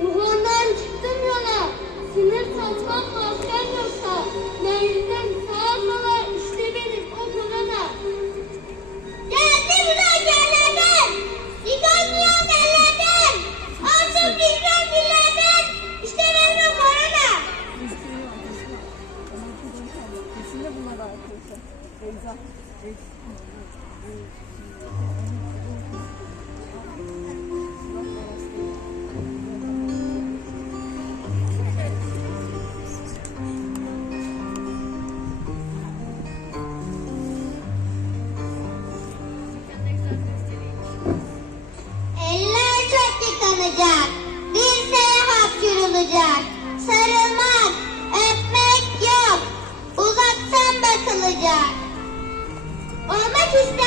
Buhrandan çıktım yola. Sinir satmam masken yoksa. Meylinden sağmalar işte benim o kurana. Geldi bulan yerlerden. Siganlayan yerlerden. Altın bilmem bilmeden. İşte benim korona. Sarılmak, öpmek yok. Uzaktan bakılacak. Olmak istemem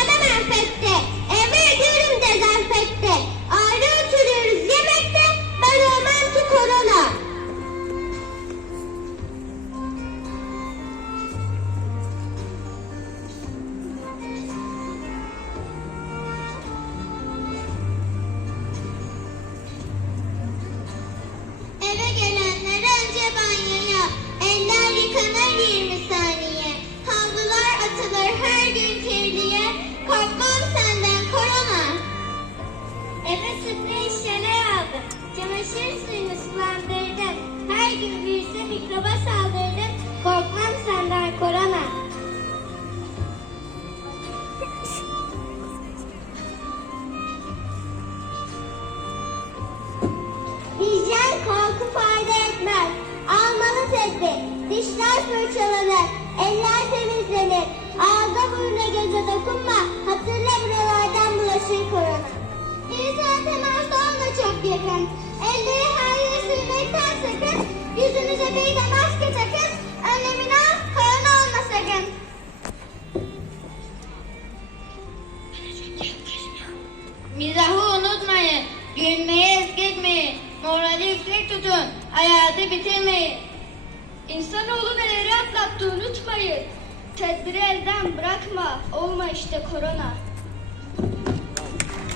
Tedbir. Dişler fırçalanır. Eller temizlenir. Ağza buruna göze dokunma. Hatırla buralardan bulaşır korona. İnsan teması olma çok yakın. Elleri her yere sürmekten sakın. Yüzünüze bir de maske takın. Önlemini al. Korona olma sakın. Mizahı unutmayın. Gülmeyi es geçmeyin. Morali yüksek tutun. Hayatı bitirmeyin. İnsanoğlu neleri atlattı unutmayın. Tedbiri elden bırakma. Olma işte korona.